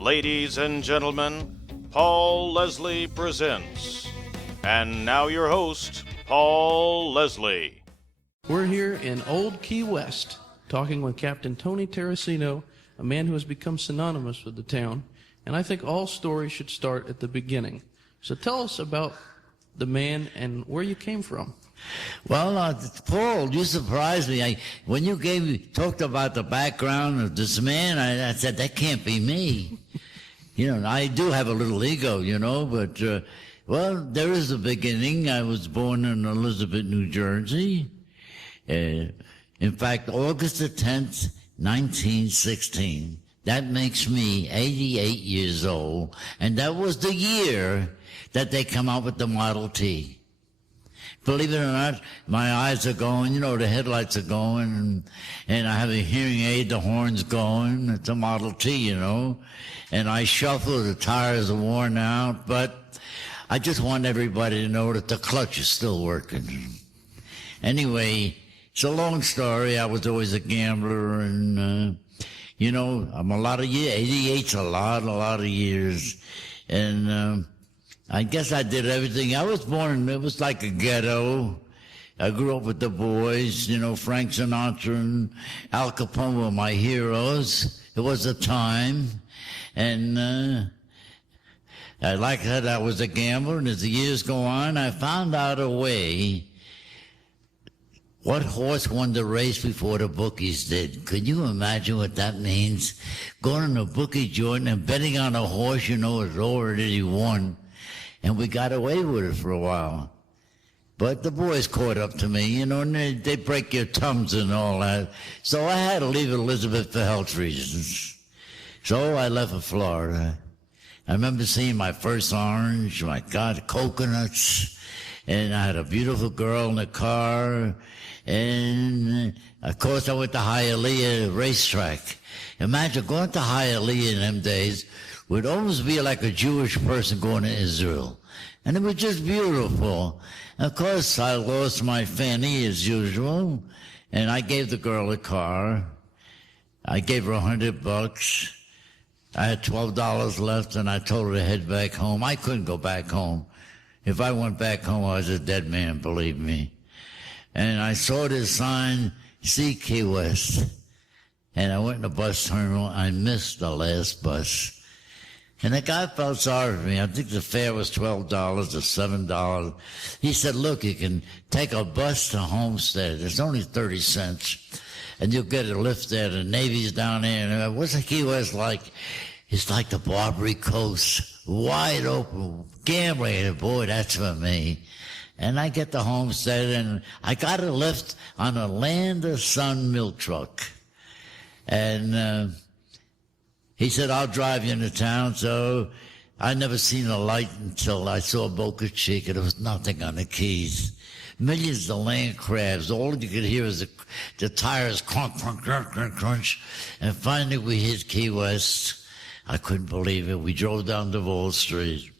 Ladies and gentlemen, Paul Leslie presents. And now your host, Paul Leslie. We're here in Old Key West, talking with Captain Tony Tarracino, a man who has become synonymous with the town. And I think all stories should start at the beginning. So tell us about the man and where you came from. Well, Paul, you surprised me. When you talked about the background of this man, I said, that can't be me. I do have a little ego, but, well, there is a beginning. I was born in Elizabeth, New Jersey. In fact, August the 10th, 1916. That makes me 88 years old. And that was the year that they come out with the Model T. Believe it or not, my eyes are going, the headlights are going, and I have a hearing aid, the horn's going. It's a Model T, and I shuffle, the tires are worn out, but I just want everybody to know that the clutch is still working. Anyway, it's a long story. I was always a gambler, and, I'm a lot of years, 88's a lot of years, and, I guess I did everything. I was born, it was like a ghetto. I grew up with the boys, Frank Sinatra and Al Capone were my heroes. It was a time. And like I said, I was a gambler, and as the years go on, I found out a way. What horse won the race before the bookies did? Could you imagine what that means? Going to a bookie, Jordan, and betting on a horse is already won. And we got away with it for a while. But the boys caught up to me, and they break your thumbs and all that. So I had to leave Elizabeth for health reasons. So I left for Florida. I remember seeing my first orange, my God, coconuts, and I had a beautiful girl in the car. And, of course, I went to Hialeah racetrack. Imagine going to Hialeah in them days would almost be like a Jewish person going to Israel. And it was just beautiful. Of course, I lost my fanny as usual, and I gave the girl a car. I gave her $100. I had $12 left, and I told her to head back home. I couldn't go back home. If I went back home, I was a dead man, believe me. And I saw this sign, see Key West. And I went in the bus terminal. I missed the last bus. And the guy felt sorry for me. I think the fare was $12 or $7. He said, look, you can take a bus to Homestead. It's only 30 cents. And you'll get a lift there. The Navy's down there. And what's the Key West like? It's like the Barbary Coast. Wide open. Gambling. And boy, that's for me. And I get to Homestead, and I got a lift on a Land of Sun milk truck. And he said, I'll drive you into town. So I never seen a light until I saw Boca Chica. There was nothing on the Keys. Millions of land crabs. All you could hear is the tires crunch, crunch, crunch, crunch, crunch. And finally we hit Key West. I couldn't believe it. We drove down Duval Street.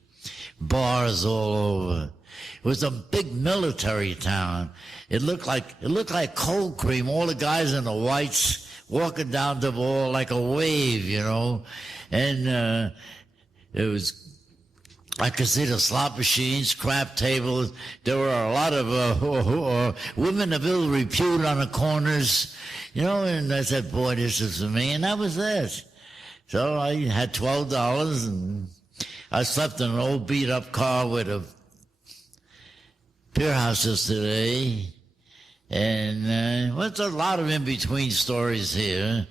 Bars all over. It was a big military town. It looked like cold cream. All the guys in the whites walking down the wall like a wave, and it was, I could see the slot machines, crap tables. There were a lot of women of ill repute on the corners, and I said, boy, this is for me, and that was it. So I had $12, and I slept in an old beat-up car with a pier houses today. And there's a lot of in-between stories here.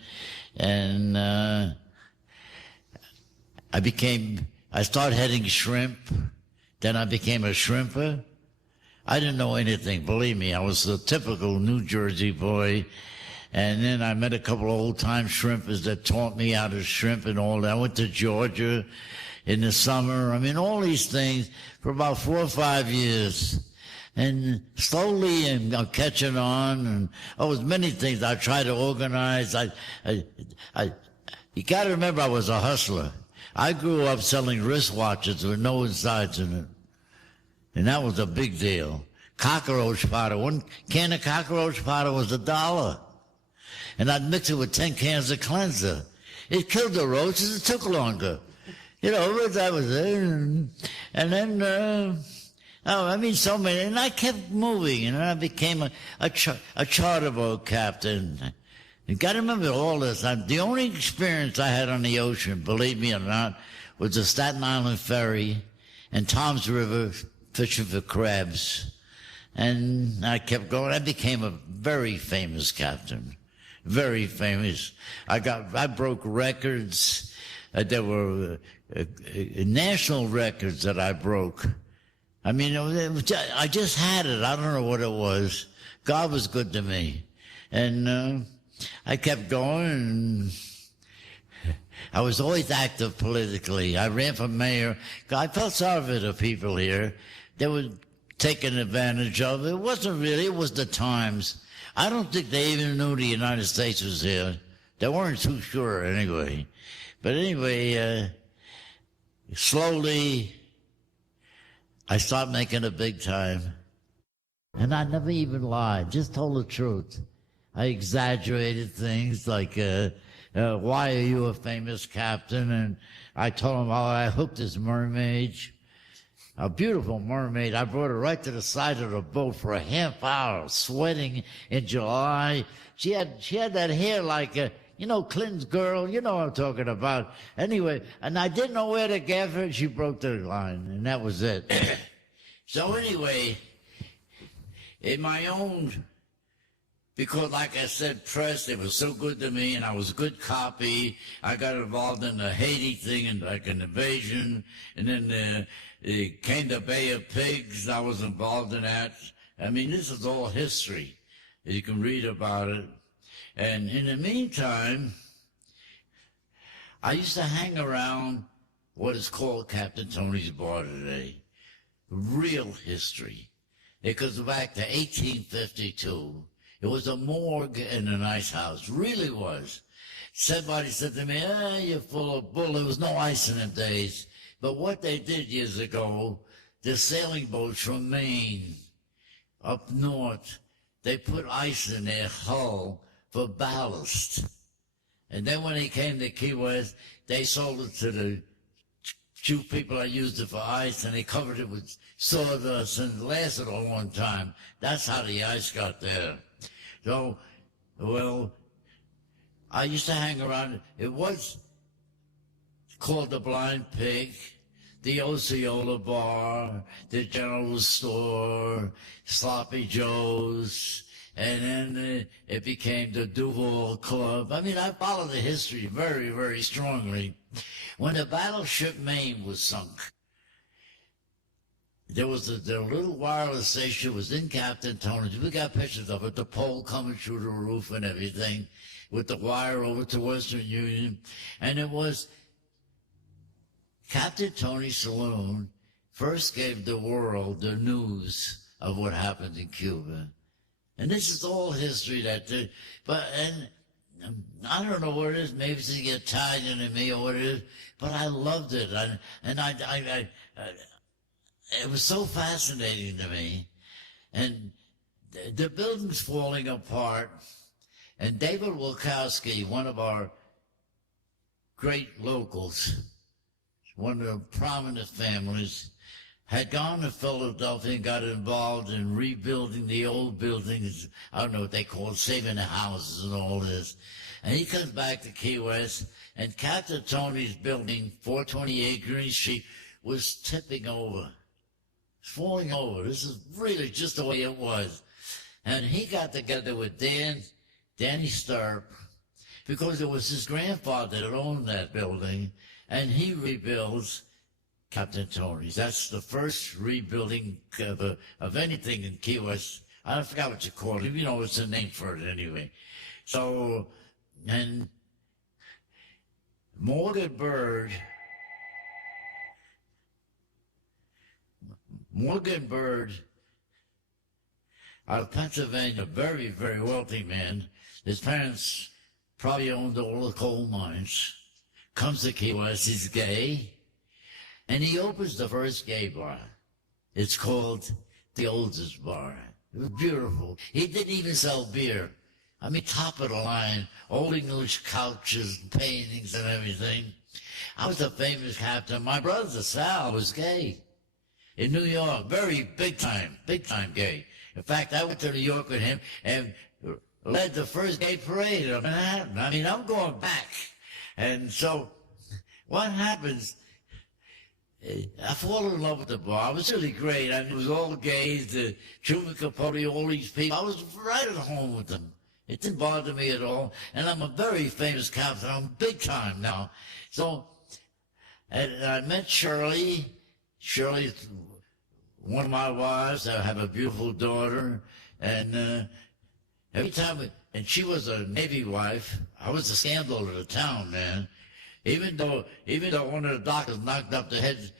And I started heading shrimp. Then I became a shrimper. I didn't know anything, believe me. I was a typical New Jersey boy. And then I met a couple of old-time shrimpers that taught me how to shrimp and all that. I went to Georgia in the summer. All these things for about 4 or 5 years. And slowly I'm catching on, and there's many things I try to organize. You got to remember I was a hustler. I grew up selling wristwatches with no insides in it. And that was a big deal. Cockroach powder. 1 can of cockroach powder was $1. And I'd mix it with 10 cans of cleanser. It killed the roaches. It took longer. You know, but that was it. And then, so many. And I kept moving, and I became a charter boat captain. You got to remember all this. The only experience I had on the ocean, believe me or not, was the Staten Island ferry and Tom's River fishing for crabs. And I kept going. I became a very famous captain. Very famous. I broke records. There were national records that I broke. I mean, I just had it. I don't know what it was. God was good to me. And I kept going, and I was always active politically. I ran for mayor. I felt sorry for the people here. They were taking advantage of it. It wasn't really. It was the times. I don't think they even knew the United States was here. They weren't too sure anyway. But anyway, slowly, I started making it big time. And I never even lied, just told the truth. I exaggerated things like, why are you a famous captain? And I told him, I hooked this mermaid. A beautiful mermaid. I brought her right to the side of the boat for a half hour, sweating in July. She had that hair like, Clinton's girl. You know what I'm talking about. Anyway, and I didn't know where to get her. She broke the line, and that was it. So anyway, in my own, because like I said, press, they were so good to me, and I was a good copy. I got involved in the Haiti thing and like an invasion, and then it came to Bay of Pigs. I was involved in that. I mean, this is all history. You can read about it. And in the meantime, I used to hang around what is called Captain Tony's Bar today. Real history. It goes back to 1852. It was a morgue in a nice house. Really was. Somebody said to me, you're full of bull. There was no ice in them days. But what they did years ago, the sailing boats from Maine up north, they put ice in their hull for ballast. And then when they came to Key West, they sold it to the few people that used it for ice, and they covered it with sawdust, and it lasted a long time. That's how the ice got there. So, well, I used to hang around. It was called the Blind Pig, the Osceola Bar, the General Store, Sloppy Joe's, and then it became the Duval Club. I mean, I follow the history very, very strongly. When the battleship Maine was sunk, there was the little wireless station was in Captain Tony's. We got pictures of it, the pole coming through the roof and everything, with the wire over to Western Union. And it was Captain Tony's Saloon first gave the world the news of what happened in Cuba. And this is all history and I don't know what it is. Maybe it's the Italian in me or what it is, but I loved it. It was so fascinating to me. And the building's falling apart. And David Wilkowski, one of our great locals, one of the prominent families, had gone to Philadelphia and got involved in rebuilding the old buildings. I don't know what they call it, saving the houses and all this. And he comes back to Key West, and Captain Tony's building, 428 Green Street, was tipping over, falling over. This is really just the way it was. And he got together with Danny Sturp, because it was his grandfather that owned that building, and he rebuilds Captain Tony's. That's the first rebuilding of anything in Key West. I forgot what you call it. You know, it's a name for it anyway. So, and Morgan Bird out of Pennsylvania, very, very wealthy man. His parents probably owned all the coal mines. Comes to Key West, he's gay. And he opens the first gay bar. It's called the Oldest Bar. It was beautiful. He didn't even sell beer. I mean, top of the line, old English couches and paintings and everything. I was a famous captain. My brother Sal was gay in New York, very big time gay. In fact, I went to New York with him and led the first gay parade in Manhattan. I mean, I'm going back. And so what happens, I fall in love with the bar. It was really great. I mean, it was all gays, Truman Capote, all these people. I was right at home with them. It didn't bother me at all. And I'm a very famous captain. I'm big time now. So, and I met Shirley. Shirley's one of my wives. I have a beautiful daughter. And every time, and she was a Navy wife. I was the scandal of the town, man. Even though one of the doctors knocked up the head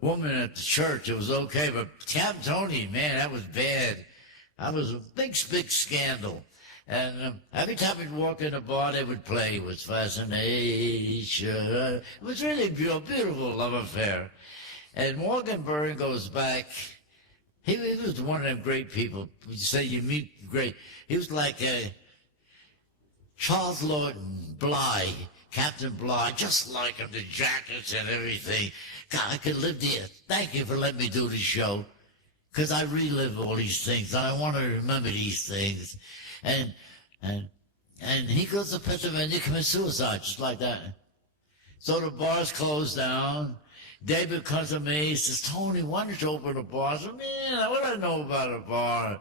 woman at the church, it was okay. But Captain Tony, man, that was bad. I was a big scandal. And every time we'd walk in a bar, they would play with Fascination. It was really a beautiful love affair. And Morgan Byrne goes back. He was one of them great people. You say you meet great. He was like Charles Lawton, Bligh, Captain Bligh, just like him, the jackets and everything. God, I could live there. Thank you for letting me do the show. Because I relive all these things. I want to remember these things. And he goes to Pennsylvania, commits suicide, just like that. So the bar's closed down. David comes to me, he says, Tony, why don't you open a bar? I said, man, what do I know about a bar?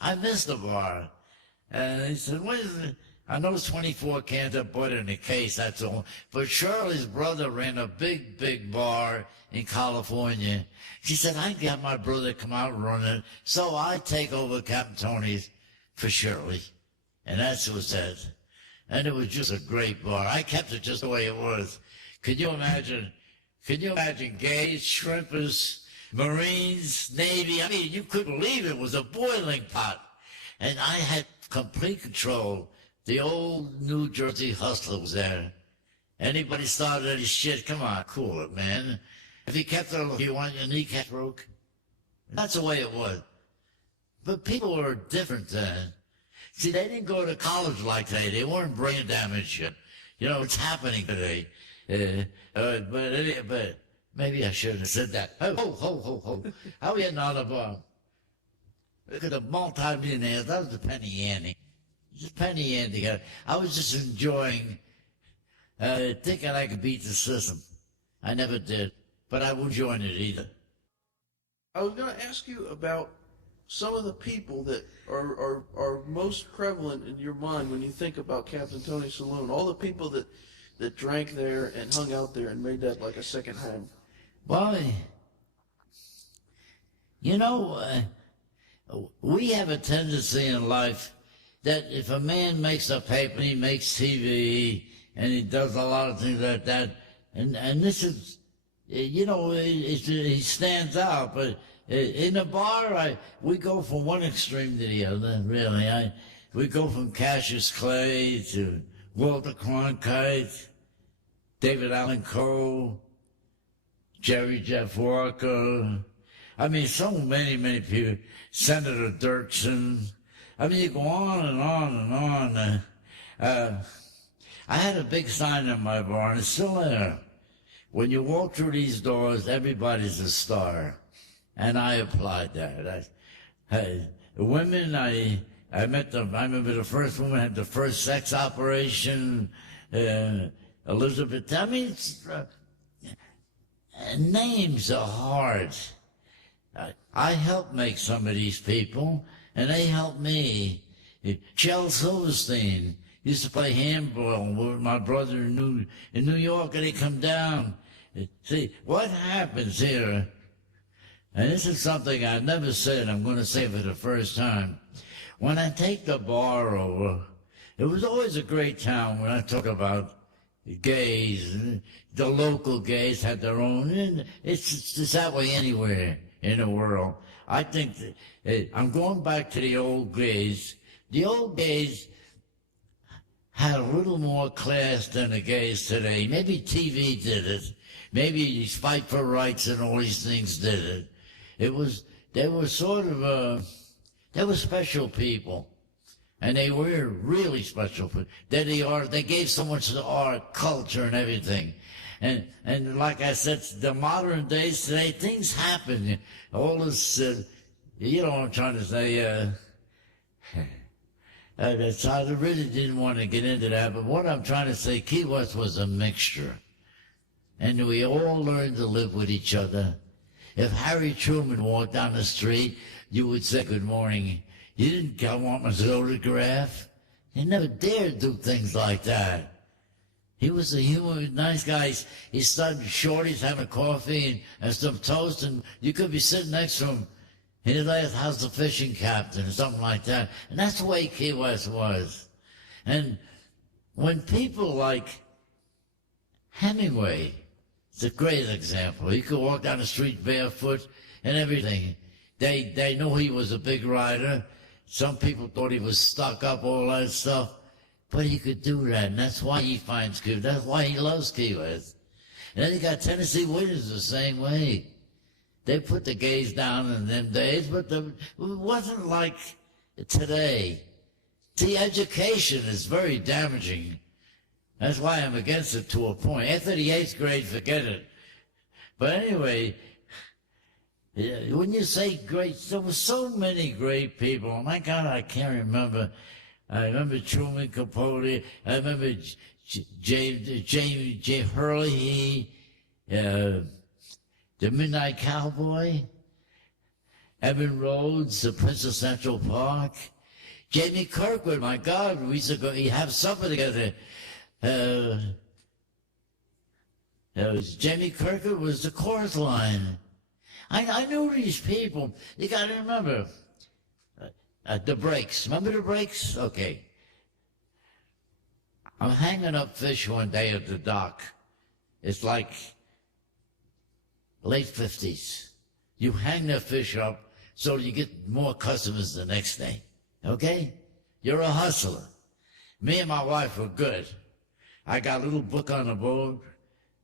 I miss the bar. And he said, what is it? I know it's 24 cans of butter in a case, that's all. But Shirley's brother ran a big bar in California. She said, I got my brother to come out and run it, so I take over Captain Tony's for Shirley. And that's what it said. And it was just a great bar. I kept it just the way it was. Could you imagine gays, shrimpers, Marines, Navy? I mean, you couldn't believe it was a boiling pot. And I had complete control. The old New Jersey hustler was there. Anybody started any shit, come on, cool it, man. If you kept it look, you want your kneecap broke? That's the way it was. But people were different then. See, they didn't go to college like today. They weren't brain damaged yet. You know, it's happening today. But maybe I shouldn't have said that. Ho. How we getting out of look at the multi-millionaires. That was the penny ante. Just penny ante. I was just enjoying, thinking I could beat the system. I never did, but I wouldn't join it either. I was going to ask you about some of the people that are most prevalent in your mind when you think about Captain Tony's Saloon. All the people that drank there and hung out there and made that like a second home. Well, you know, we have a tendency in life that if a man makes a paper, he makes TV, and he does a lot of things like that, and this is, you know, he stands out, but in a bar, we go from one extreme to the other, really. We go from Cassius Clay to Walter Cronkite, David Allen Coe, Jerry Jeff Walker. I mean, so many people. Senator Dirksen. I mean, you go on and on and on. I had a big sign in my bar, and it's still there. When you walk through these doors, everybody's a star. And I applied that. Women, I met them. I remember the first woman had the first sex operation, Elizabeth. I mean, names are hard. I helped make some of these people, and they helped me. Kjell Silverstein used to play handball with my brother in New York, and he'd come down. See, what happens here, and this is something I never said, I'm going to say for the first time. When I take the bar over, it was always a great town when I talk about gays. And the local gays had their own, and it's that way anywhere in the world. I think that I'm going back to the old gays. The old gays had a little more class than the gays today. Maybe TV did it. Maybe Fight for Rights and all these things did it. They were sort of, they were special people. And they were really special. They gave so much to the art, culture, and everything. And like I said, the modern days today, things happen. All this, you know what I'm trying to say. So I really didn't want to get into that, but what I'm trying to say, Key West was a mixture. And we all learned to live with each other. If Harry Truman walked down the street, you would say good morning. You didn't want my autograph. He never dared do things like that. He was a human, nice guy. He started shorties having coffee and some toast, and you could be sitting next to him. He'd like, how's the fishing captain, or something like that. And that's the way Key West was. And when people like Hemingway, it's a great example. He could walk down the street barefoot and everything. They knew he was a big writer. Some people thought he was stuck up, all that stuff. But he could do that, and that's why he finds Key West. That's why he loves Key West. And then you got Tennessee Williams the same way. They put the gays down in them days, but it wasn't like today. The education is very damaging. That's why I'm against it to a point. After the 8th grade, forget it. But anyway, when you say great, there were so many great people. Oh my God, I can't remember. I remember Truman Capote. I remember J. Hurley, the Midnight Cowboy, Evan Rhodes, the Prince of Central Park, Jamie Kirkwood. My God, we used to go have supper together. Jamie Kirkwood was the chorus line. I knew these people. You got to remember. The Breaks. Remember the Breaks? Okay. I'm hanging up fish one day at the dock. It's like late 50s. You hang the fish up so you get more customers the next day. Okay? You're a hustler. Me and my wife were good. I got a little book on the boat,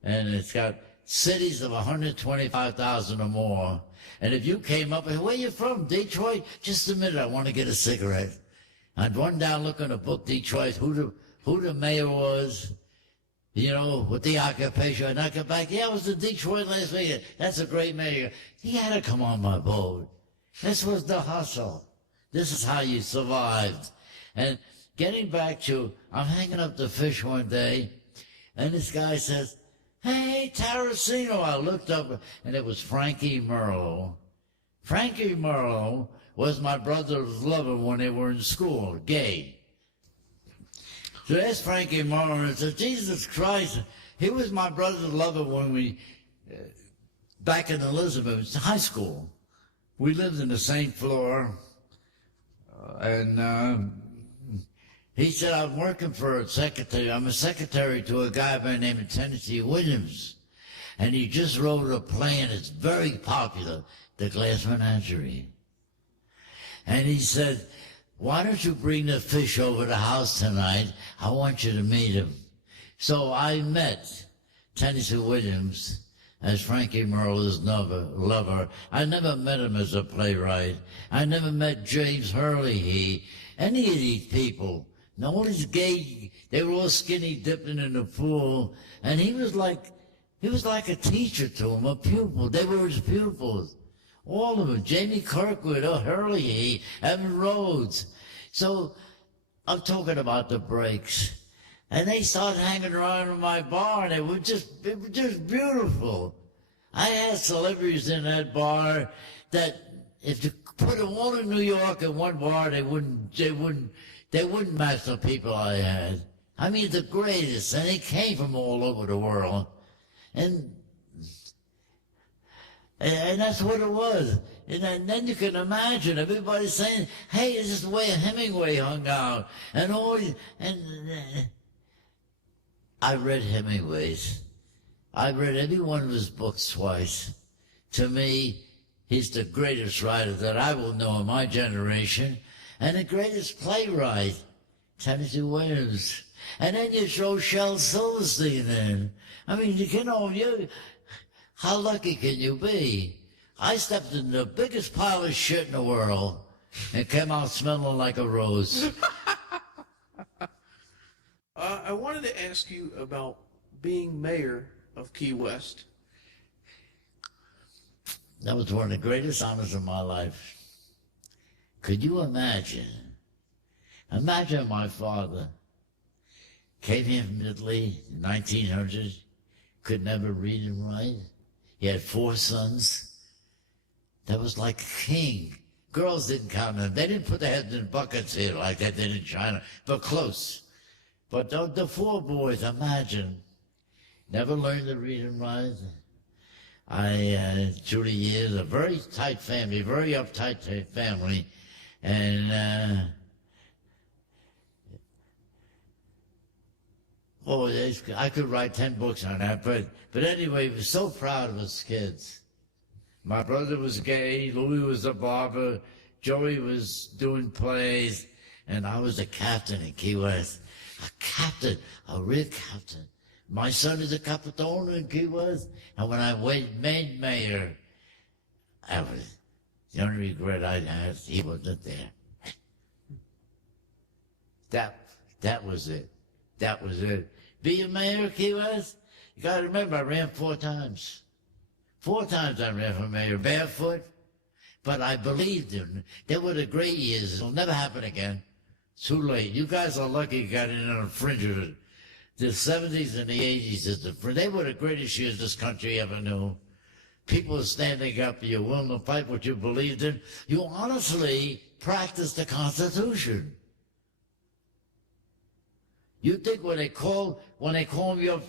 and it's got cities of 125,000 or more. And if you came up and, where you from? Detroit? Just a minute, I want to get a cigarette. I'd run down, look in the book, Detroit, who the mayor was, you know, what the occupation. And I come back, yeah, I was in Detroit last week. That's a great mayor. He had to come on my boat. This was the hustle. This is how you survived. And getting back to, I'm hanging up the fish one day, and this guy says, hey, Tarracino. I looked up, and it was Frankie Merlo. Frankie Merlo was my brother's lover when they were in school, gay. So that's Frankie Merlo, and I said, Jesus Christ, he was my brother's lover when we, back in Elizabeth, high school. We lived in the same floor, and he said, I'm working for a secretary. I'm a secretary to a guy by the name of Tennessee Williams. And he just wrote a play, and it's very popular, The Glass Menagerie. And he said, why don't you bring the fish over to the house tonight? I want you to meet him. So I met Tennessee Williams as Frankie Merle's lover. I never met him as a playwright. I never met James Hurley, any of these people. Now, all these gay, they were all skinny dipping in the pool, and he was like a teacher to them, a pupil. They were his pupils. All of them. Jamie Kirkwood, Hurley, Evan Rhodes. So I'm talking about the Breaks. And they started hanging around in my bar, and it was just beautiful. I had celebrities in that bar that if you put them all in New York in one bar, they wouldn't match the people I had. I mean, the greatest, and they came from all over the world. And that's what it was. And then you can imagine everybody saying, hey, this is the way Hemingway hung out. And I read Hemingway's. I read every one of his books twice. To me, he's the greatest writer that I will know in my generation, and the greatest playwright, Tennessee Williams. And then you throw Shel Silverstein in. I mean, how lucky can you be? I stepped in the biggest pile of shit in the world and came out smelling like a rose. wanted to ask you about being mayor of Key West. That was one of the greatest honors of my life. Could you imagine? Imagine my father came here from Italy in 1900, could never read and write. He had 4 sons. That was like a king. Girls didn't count them. They didn't put their heads in buckets here like they did in China, but close. But the 4 boys, imagine, never learned to read and write. Through the years, a very tight family, very uptight family, and I could write 10 books on that, but anyway, he was so proud of his kids. My brother was gay, Louis was a barber, Joey was doing plays, and I was a captain in Key West. A captain, a real captain. My son is a Captain in Key West, and when I made mayor, the only regret I had, he wasn't there. That was it. That was it. Being mayor of Key West, you got to remember, I ran 4 times. 4 times I ran for mayor, barefoot, but I believed in. They were the great years. It'll never happen again. Too late. You guys are lucky you got in on the fringe of it. The 70s and the 80s, they were the greatest years this country ever knew. People were standing up, you're willing to fight what you believed in. You honestly practiced the Constitution. You think when they call you up,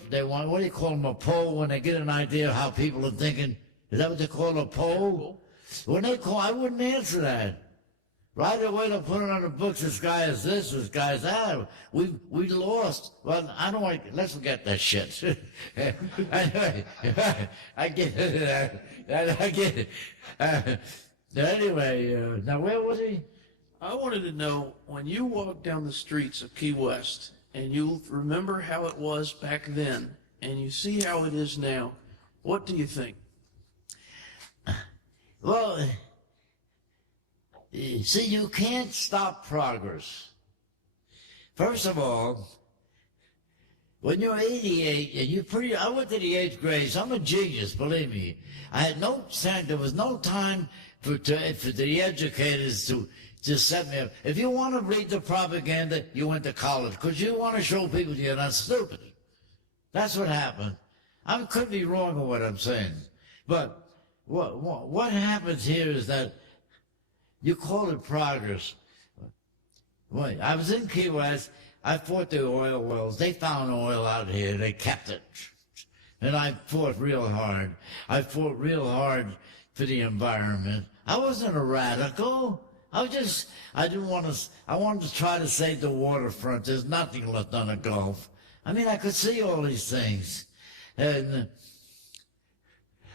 what do you call them, a poll, when they get an idea of how people are thinking? Is that what they call a poll? When they call, I wouldn't answer that. Right away, they'll put it on the books, this guy is this guy's that. We lost. Well, I don't like, let's forget that shit. Anyway, I get it. I get it. Anyway, now where was he? I wanted to know, when you walk down the streets of Key West and you remember how it was back then and you see how it is now, what do you think? Well, see, you can't stop progress. First of all, when you're 88 and I went to the 8th grade, so I'm a genius, believe me. I had no time, there was no time for the educators to set me up. If you want to read the propaganda, you went to college, because you want to show people you're not stupid. That's what happened. I could be wrong with what I'm saying. But what happens here is that you call it progress. Wait, I was in Key West. I fought the oil wells. They found oil out here. They kept it. And I fought real hard. I fought real hard for the environment. I wasn't a radical. I wanted to try to save the waterfront. There's nothing left on the Gulf. I mean, I could see all these things. And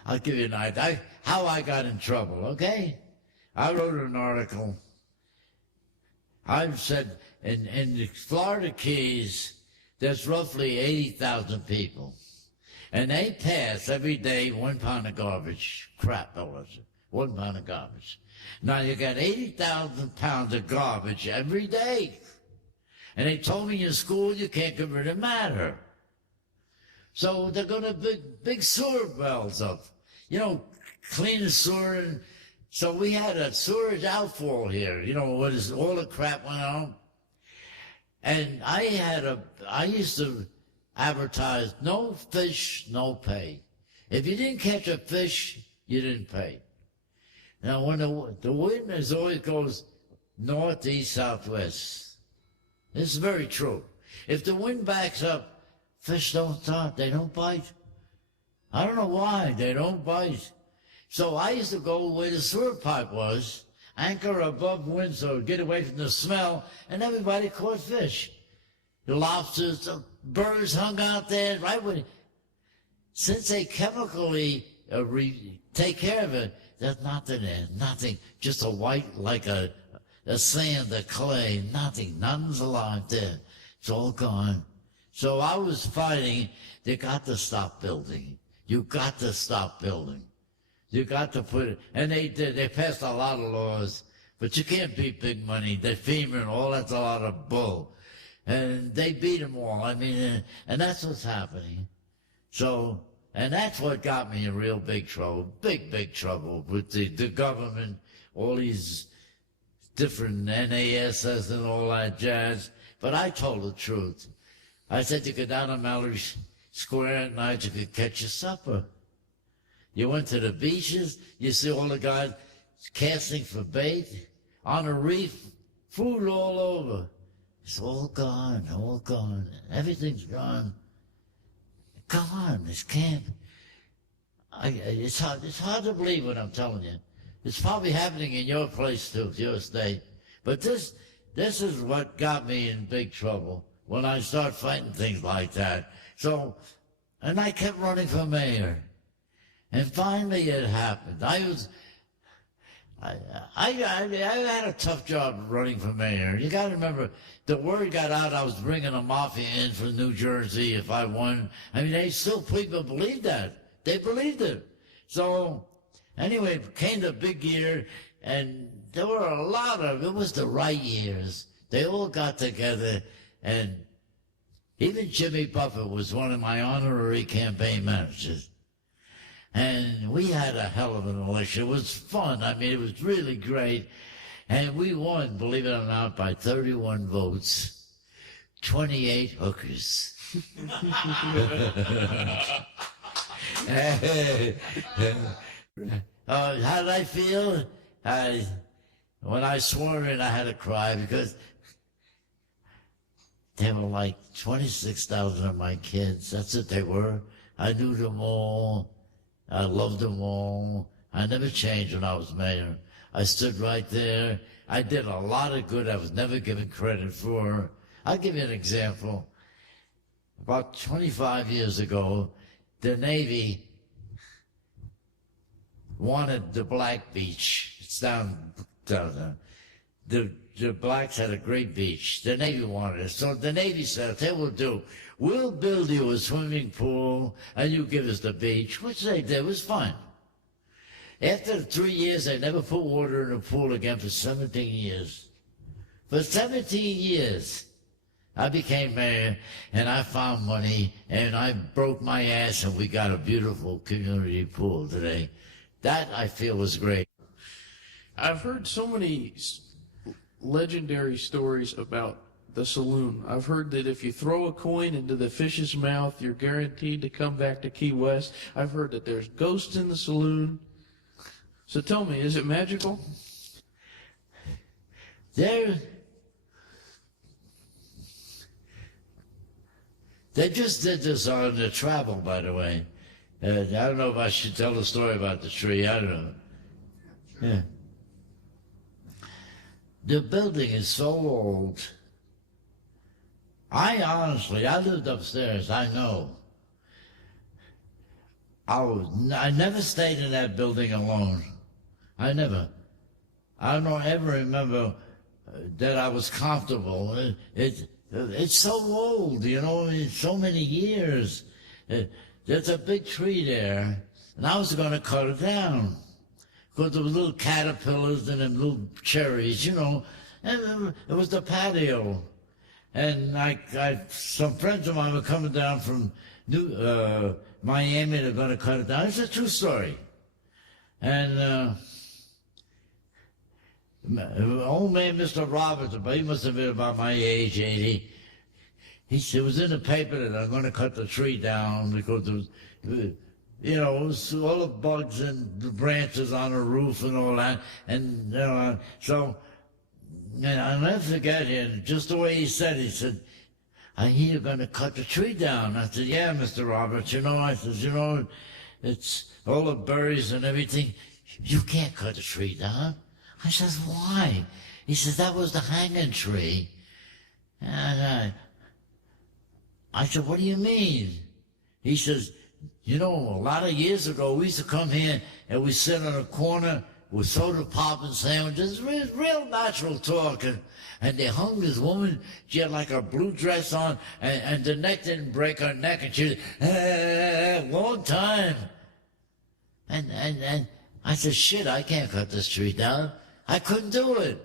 I'll give you an idea how I got in trouble, okay? I wrote an article. I've said in the Florida Keys, there's roughly 80,000 people. And they pass every day 1 pound of garbage. Crap, that was it. 1 pound of garbage. Now you got 80,000 pounds of garbage every day. And they told me in school you can't get rid of matter. So they're going to big sewer wells up. You know, clean the sewer. And so we had a sewerage outfall here. You know, all the crap went on. And I used to advertise, no fish, no pay. If you didn't catch a fish, you didn't pay. Now, when the wind always goes north, east, southwest. This is very true. If the wind backs up, fish don't start. They don't bite. I don't know why. They don't bite. So I used to go where the sewer pipe was, anchor above wind so get away from the smell, and everybody caught fish. The lobsters, the birds hung out there, right when. Since they chemically take care of it, there's nothing there, nothing. Just a white, like a sand, a clay, nothing's alive there. It's all gone. So I was fighting, they got to stop building. You got to stop building. You got to put it, and they did. They passed a lot of laws, but you can't beat big money. The FEMA and all that's a lot of bull. And they beat them all. I mean, and that's what's happening. So, and that's what got me in real big trouble, big trouble with the government, all these different NASS and all that jazz. But I told the truth. I said you go down to Mallory Square at night, you could catch your supper. You went to the beaches, you see all the guys casting for bait on a reef, food all over. It's all gone. Everything's gone. Gone, this camp. It's hard to believe what I'm telling you. It's probably happening in your place too, your state. But this is what got me in big trouble when I start fighting things like that. So, and I kept running for mayor. And finally it happened. I had a tough job running for mayor. You got to remember, the word got out I was bringing a mafia in from New Jersey if I won. I mean, people believed that. They believed it. So, anyway, it came the big year, and there were it was the right years. They all got together, and even Jimmy Buffett was one of my honorary campaign managers. And we had a hell of an election. It was fun. I mean, it was really great. And we won, believe it or not, by 31 votes, 28 hookers. How did I feel? When I swore in, I had to cry because they were like 26,000 of my kids. That's what they were. I knew them all. I loved them all. I never changed when I was mayor. I stood right there. I did a lot of good I was never given credit for. I'll give you an example. About 25 years ago, the Navy wanted the Black Beach. It's down there. The blacks had a great beach. The Navy wanted it. So the Navy said, "Okay, we'll do. We'll build you a swimming pool, and you give us the beach," which they did. It was fine. After 3 years, they never put water in the pool again for 17 years. For 17 years, I became mayor, and I found money, and I broke my ass, and we got a beautiful community pool today. That, I feel, was great. I've heard so many legendary stories about the saloon. I've heard that if you throw a coin into the fish's mouth, you're guaranteed to come back to Key West. I've heard that there's ghosts in the saloon. So tell me, is it magical? They just did this on the travel, by the way. I don't know if I should tell the story about the tree. I don't know. Yeah. The building is so old. I lived upstairs, I know. I never stayed in that building alone. I don't ever remember that I was comfortable. It's so old, you know, it's so many years. There's a big tree there, and I was going to cut it down. Because there were little caterpillars and them little cherries, you know, and it was the patio. And some friends of mine were coming down from Miami, they're going to cut it down. It's a true story. And old man Mr. Roberts, but he must have been about my age, 80. It was in the paper that I'm going to cut the tree down because there was, you know, it was all the bugs and the branches on the roof and all that. And so, and I'll never forget it. Just the way he said, "I hear you're going to cut the tree down." I said, "Yeah, Mr. Roberts, you know," I said, "you know, it's all the berries and everything. You can't cut the tree down." I says, "Why?" He says, "That was the hanging tree." And I said, "What do you mean?" He says, "You know, a lot of years ago, we used to come here and we sit on a corner with soda pop and sandwiches, real natural talk. And they hung this woman, she had like a blue dress on, and the neck didn't break her neck, and she was, long time. And I said, "Shit, I can't cut this tree down." I couldn't do it.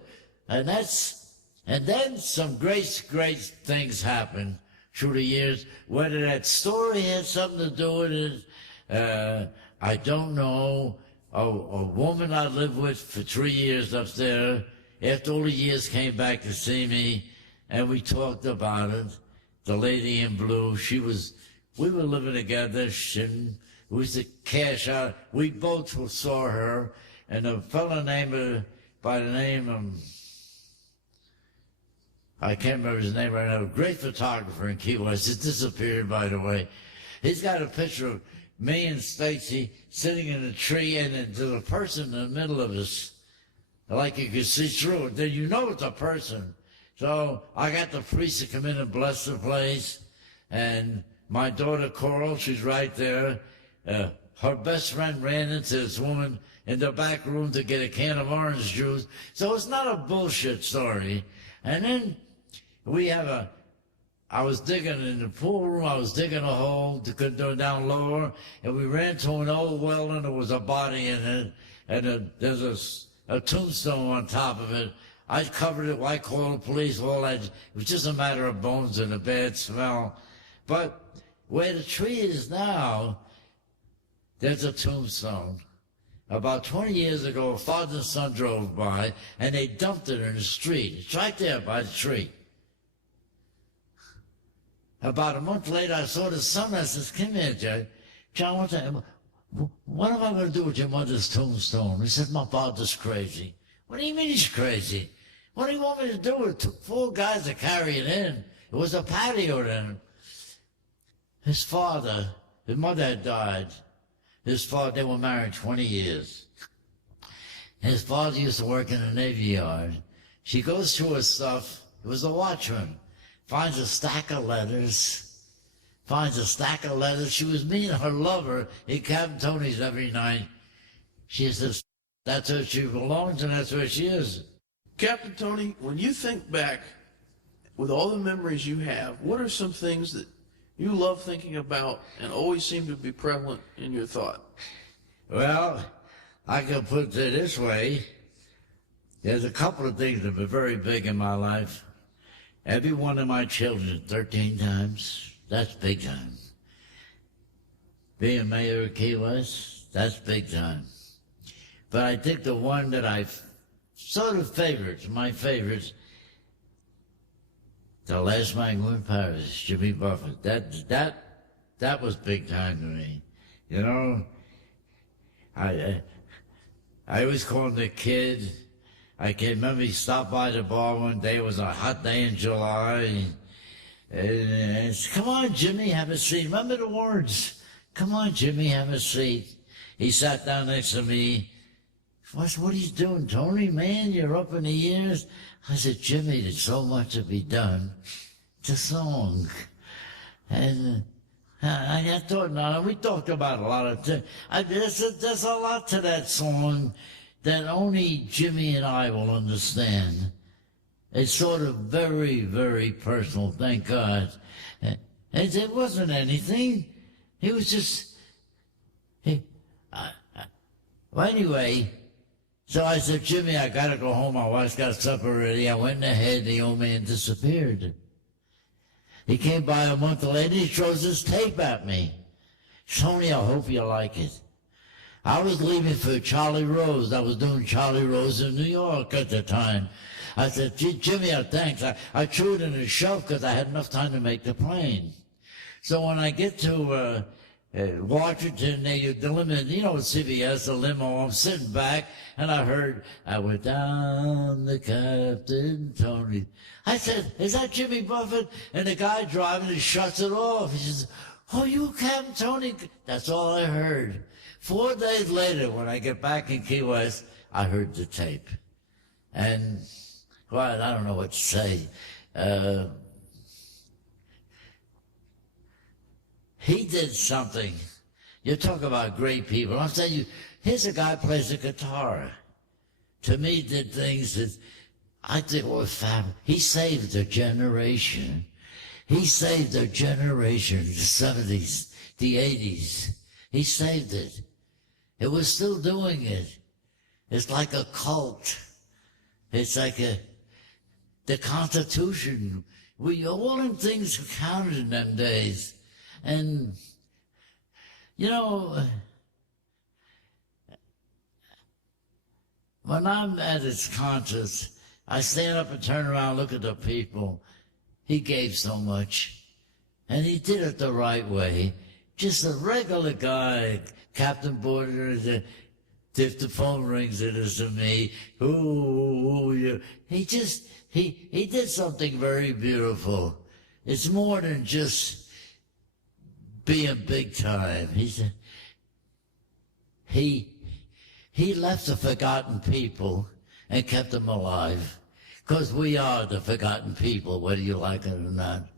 And that's And then some great things happened through the years. Whether that story had something to do with it, I don't know. A woman I lived with for 3 years up there, after all the years came back to see me, and we talked about it. The lady in blue, we were living together, we used to cash out. We both saw her, and a fellow by the name of, I can't remember his name right now, a great photographer in Key West. It disappeared, by the way. He's got a picture of me and Stacy sitting in a tree, and there's a person in the middle of us, like you can see through it. Then you know it's a person. So I got the priest to come in and bless the place, and my daughter Coral, she's right there. Her best friend ran into this woman in the back room to get a can of orange juice. So it's not a bullshit story. And then I was digging in the pool room, I was digging a hole to go down lower, and we ran to an old well, and there was a body in it, and there's a tombstone on top of it. I covered it, I called the police, all that. It was just a matter of bones and a bad smell. But where the tree is now, there's a tombstone. About 20 years ago, a father and son drove by, and they dumped it in the street. It's right there by the tree. About a month later, I saw the son. I says, "Come here, John, what am I going to do with your mother's tombstone?" He said, "My father's crazy." "What do you mean he's crazy? What do you want me to do? It took 4 guys to carry it in. It was a patio then." His mother had died. They were married 20 years. His father used to work in the Navy Yard. She goes through her stuff. It was a watchman. Finds a stack of letters. She was meeting her lover in Captain Tony's every night. She says, that's where she belongs and that's where she is. Captain Tony, when you think back, with all the memories you have, what are some things that you love thinking about and always seem to be prevalent in your thought? Well, I can put it this way. There's a couple of things that have been very big in my life. Every one of my children 13 times, that's big time. Being mayor of Key West, that's big time. But I think the one that I sort of my favorites, the last man who in Paris, Jimmy Buffett. That was big time to me. You know, I always called him the kid. I can remember he stopped by the bar one day. It was a hot day in July. And said, "Come on, Jimmy, have a seat." Remember the words? "Come on, Jimmy, have a seat." He sat down next to me. What are you doing, Tony? Man, you're up in the years. I said, "Jimmy, there's so much to be done. It's a song." And I thought, no, we talked about a lot of things. There's a lot to that song that only Jimmy and I will understand. It's sort of very, very personal, thank God. It wasn't anything. It was just... Well, anyway, so I said, "Jimmy, I got to go home. My wife's got supper ready." I went ahead. The old man disappeared. He came by a month later. He throws his tape at me. "Tony, I hope you like it." I was leaving for Charlie Rose. I was doing Charlie Rose in New York at the time. I said, "Jimmy, thanks." I threw it in the shelf because I had enough time to make the plane. So when I get to Washington, the limo, CBS, the limo, I'm sitting back, and I heard, "I went down the Captain Tony." I said, "Is that Jimmy Buffett?" And the guy driving, he shuts it off. He says, "Oh, you Captain Tony?" That's all I heard. 4 days later, when I get back in Key West, I heard the tape. And, well, I don't know what to say. He did something. You talk about great people. I'll tell you, here's a guy who plays the guitar. To me, did things that I think were fabulous. He saved a generation. He saved a generation, the 70s, the 80s. He saved it. It was still doing it. It's like a cult. It's like the Constitution. All them things counted in them days. And, you know, when I'm at his concerts, I stand up and turn around, look at the people. He gave so much. And he did it the right way. Just a regular guy, Captain Border, if the phone rings, it is to me. He did something very beautiful. It's more than just being big time. He left the forgotten people and kept them alive. Because we are the forgotten people, whether you like it or not.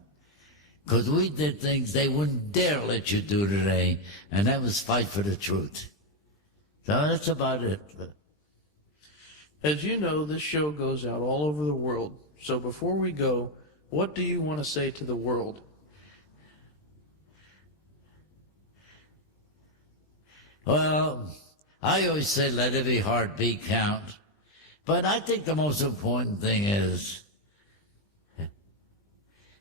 Because we did things they wouldn't dare let you do today, and that was fight for the truth. So that's about it. As you know, this show goes out all over the world. So before we go, what do you want to say to the world? Well, I always say let every heartbeat count. But I think the most important thing is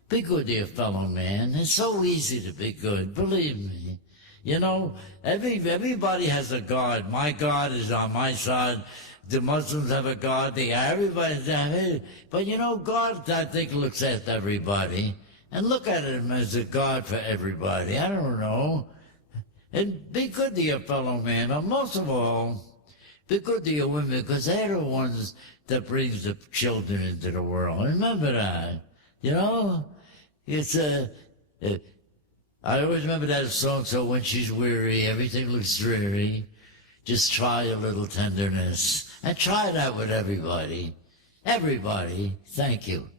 be good to your fellow man. It's so easy to be good, believe me. You know, everybody has a God. My God is on my side. The Muslims have a God. Everybody's there. But you know, God, I think, looks at everybody. And look at him as a God for everybody. I don't know. And be good to your fellow man. But most of all, be good to your women, because they're the ones that brings the children into the world. Remember that. You know? It's I always remember that song, so when she's weary, everything looks dreary. Just try a little tenderness. And try that with everybody. Everybody. Thank you.